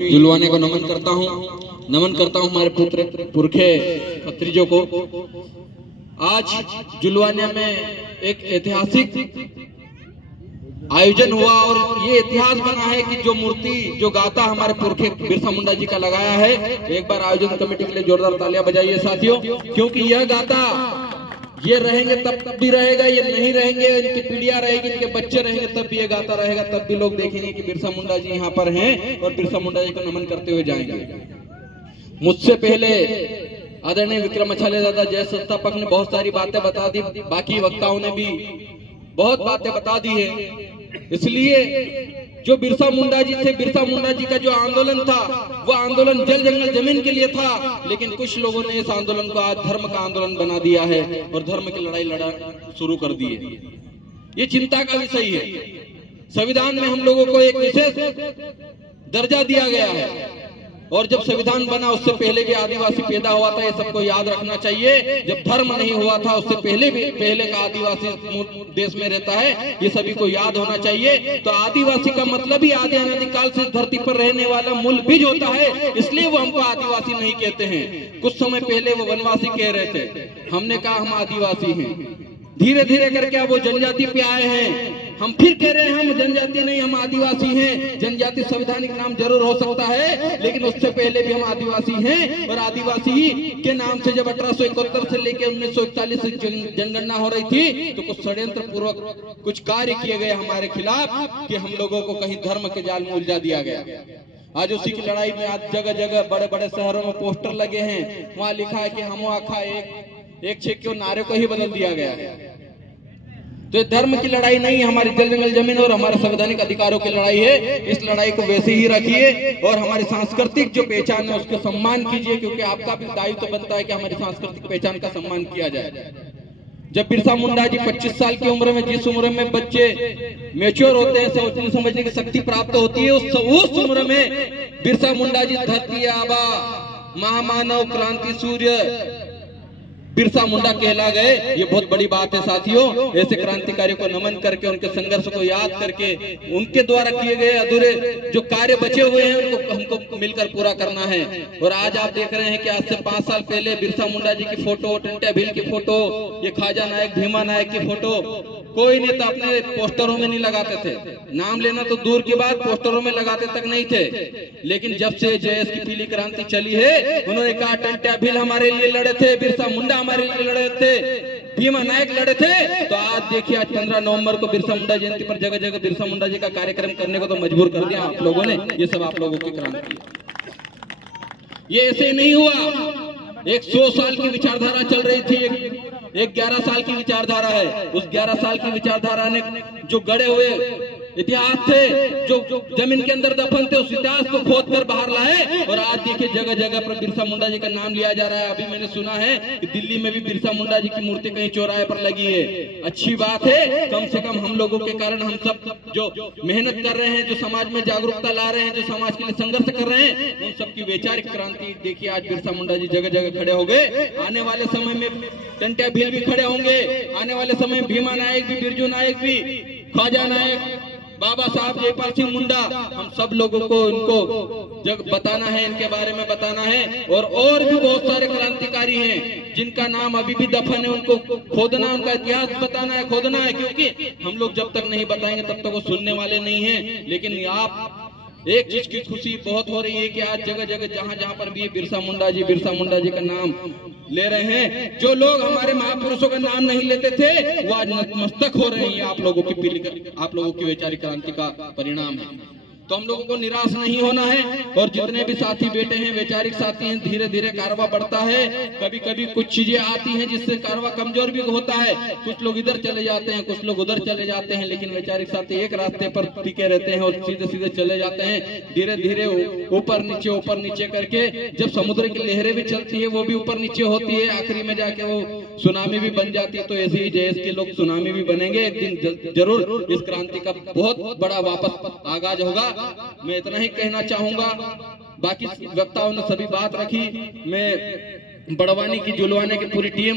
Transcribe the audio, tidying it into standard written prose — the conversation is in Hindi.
जुलवाने को नमन करता हूँ हमारे पुरखे खत्रिजों को। आज जुलवाने में एक ऐतिहासिक आयोजन हुआ और ये इतिहास बना है कि जो मूर्ति जो गाता हमारे पुरखे बिरसा मुंडा जी का लगाया है। एक बार आयोजन कमेटी के लिए जोरदार तालियां बजाइए साथियों, क्योंकि यह गाता ये रहेंगे तब भी रहेगा, ये नहीं रहेंगे इनकी पीढ़ियां रहेगी, इनके बच्चे रहेंगे तब भी ये गाता रहेगा, तब भी लोग देखेंगे कि बिरसा मुंडा जी यहाँ पर हैं और बिरसा मुंडा जी को नमन करते हुए जाएंगे। मुझसे पहले आदरणीय विक्रम अछाले दादा जय संस्थापक ने बहुत सारी बातें बता दी, बाकी वक्ताओं ने भी बहुत बातें बता दी है। इसलिए जो बिरसा मुंडा जी थे, बिरसा मुंडा जी का जो आंदोलन था वो आंदोलन जल जंगल जमीन के लिए था, लेकिन कुछ लोगों ने इस आंदोलन को आज धर्म का आंदोलन बना दिया है और धर्म की लड़ाई लड़ा शुरू कर दी है। ये चिंता का विषय है। संविधान में हम लोगों को एक विशेष दर्जा दिया गया है और जब संविधान बना उससे पहले भी आदिवासी पैदा हुआ था, ये सबको याद रखना चाहिए। जब धर्म नहीं हुआ था उससे पहले का आदिवासी देश में रहता है, ये सभी को याद होना चाहिए। तो आदिवासी का मतलब ही आदि अनादिकाल से धरती पर रहने वाला मूल बीज होता है, इसलिए वो हमको आदिवासी नहीं कहते हैं। कुछ समय पहले वो वनवासी कह रहे थे, हमने कहा हम आदिवासी हैं। धीरे धीरे करके वो जनजाति पे आए हैं, हम फिर कह रहे हैं हम जनजाति नहीं हम आदिवासी हैं। जनजाति संवैधानिक नाम जरूर हो सकता है, लेकिन उससे पहले भी हम आदिवासी हैं। और आदिवासी के नाम से जब 1871 से लेकर 1941 से जनगणना हो रही थी तो कुछ षड्यंत्र पूर्वक कुछ कार्य किए गए हमारे खिलाफ कि हम लोगों को कहीं धर्म के जाल में उलझा दिया गया। आज उसी की लड़ाई में आज जगह जगह बड़े बड़े शहरों में पोस्टर लगे हैं, वहां लिखा है कि हम आखा एक छेक के नारे को ही बदल दिया गया है। तो धर्म की लड़ाई नहीं, हमारी जल जंगल जमीन और हमारे संवैधानिक अधिकारों की लड़ाई है। इस लड़ाई को वैसे ही रखिए और हमारी सांस्कृतिक जो पहचान है उसको सम्मान कीजिए, क्योंकि आपका भी दायित्व बनता है कि हमारी सांस्कृतिक पहचान का सम्मान किया जाए। जब बिरसा मुंडा जी 25 साल की उम्र में, जिस उम्र में बच्चे मैच्योर होते हैं, सोचने समझने की शक्ति प्राप्त होती है, उस उम्र में बिरसा मुंडा जी धरती आबा महामानव क्रांति सूर्य बिरसा मुंडा कहला गए। ये बहुत बड़ी बात है साथियों। ऐसे क्रांतिकारियों को नमन करके उनके संघर्ष को याद करके उनके द्वारा किए गए अधूरे जो कार्य बचे हुए हैं उनको हमको मिलकर पूरा करना है। और आज आप देख रहे हैं कि आज से 5 साल पहले बिरसा मुंडा जी की फोटो, टंट्या भील की फोटो, ये खाजा नायक भीमा नायक की फोटो कोई नेता अपने पोस्टरों में नहीं लगाते थे। नाम लेना तो दूर की बात, पोस्टरों में लगाते तक नहीं थे। लेकिन जब से जयस की पीली क्रांति चली है, उन्होंने कहा टंट्या भील हमारे लिए लड़े थे, बिरसा मुंडा हमारे लिए लड़े थे, भीमा नायक लड़े थे। तो आज देखिए, आज 15 नवंबर को बिरसा मुंडा जयंती पर जगह जगह बिरसा मुंडा जी का कार्यक्रम करने को तो मजबूर कर दिया आप लोगों ने। ये सब आप लोगों की क्रांति, ये ऐसे नहीं हुआ। एक 100 साल की विचारधारा चल रही थी, एक 11 साल की विचारधारा है। उस 11 साल की विचारधारा ने जो गड़े हुए इतिहास थे, जो जमीन के अंदर दफन थे, उस इतिहास को खोद कर बाहर लाए। और आज देखिए जगह जगह पर बिरसा मुंडा जी का नाम लिया जा रहा है। अभी मैंने सुना है कि दिल्ली में भी बिरसा मुंडा जी की मूर्ति कहीं चौराहे पर लगी है। अच्छी बात है, कम से कम हम लोगों के कारण हम सब जो मेहनत कर रहे हैं, जो समाज में जागरूकता ला रहे हैं, जो समाज के लिए संघर्ष कर रहे हैं, उन सबकी वैचारिक क्रांति देखिए। आज बिरसा मुंडा जी जगह जगह खड़े हो गए। आने वाले समय में टंट्या भील भी खड़े होंगे, आने वाले समय में भीमा नायक भी, बिरजू नायक भी, ख्वाजा नायक, बाबा साहब जयपाल सिंह मुंडा, हम सब लोगों को इनको जग बताना है, इनके बारे में बताना है। और भी बहुत सारे क्रांतिकारी हैं जिनका नाम अभी भी दफन है, उनको खोदना, उनका इतिहास बताना है, खोदना है। क्योंकि हम लोग जब तक नहीं बताएंगे तब तक वो सुनने वाले नहीं हैं। लेकिन आप एक चीज की खुशी बहुत हो रही है कि आज जगह जगह जहां जहां पर भी बिरसा मुंडा जी का नाम ले रहे हैं। जो लोग हमारे महापुरुषों का नाम नहीं लेते थे वो आज नतमस्तक हो रहे हैं। आप लोगों की वैचारिक क्रांति का परिणाम है। तो हम लोगों को निराश नहीं होना है। और जितने भी साथी बैठे हैं, वैचारिक साथी हैं, धीरे धीरे कारवा बढ़ता है। कभी कभी कुछ चीजें आती हैं जिससे कारवा कमजोर भी होता है। कुछ लोग इधर चले जाते हैं, कुछ लोग उधर चले जाते हैं, लेकिन वैचारिक साथी एक रास्ते पर टिके रहते हैं और सीधे सीधे चले जाते हैं। धीरे धीरे ऊपर नीचे करके जब समुद्र की लहरें भी चलती है, वो भी ऊपर नीचे होती है, आखिरी में जाके वो सुनामी भी बन जाती है। तो ऐसे ही जयस के लोग सुनामी भी बनेंगे एक दिन जरूर। इस क्रांति का बहुत बड़ा वापस आगाज होगा। मैं इतना ही कहना चाहूंगा। बाकी वक्ताओं ने सभी बात रखी। मैं बड़वानी की जुलवाने की पूरी टीम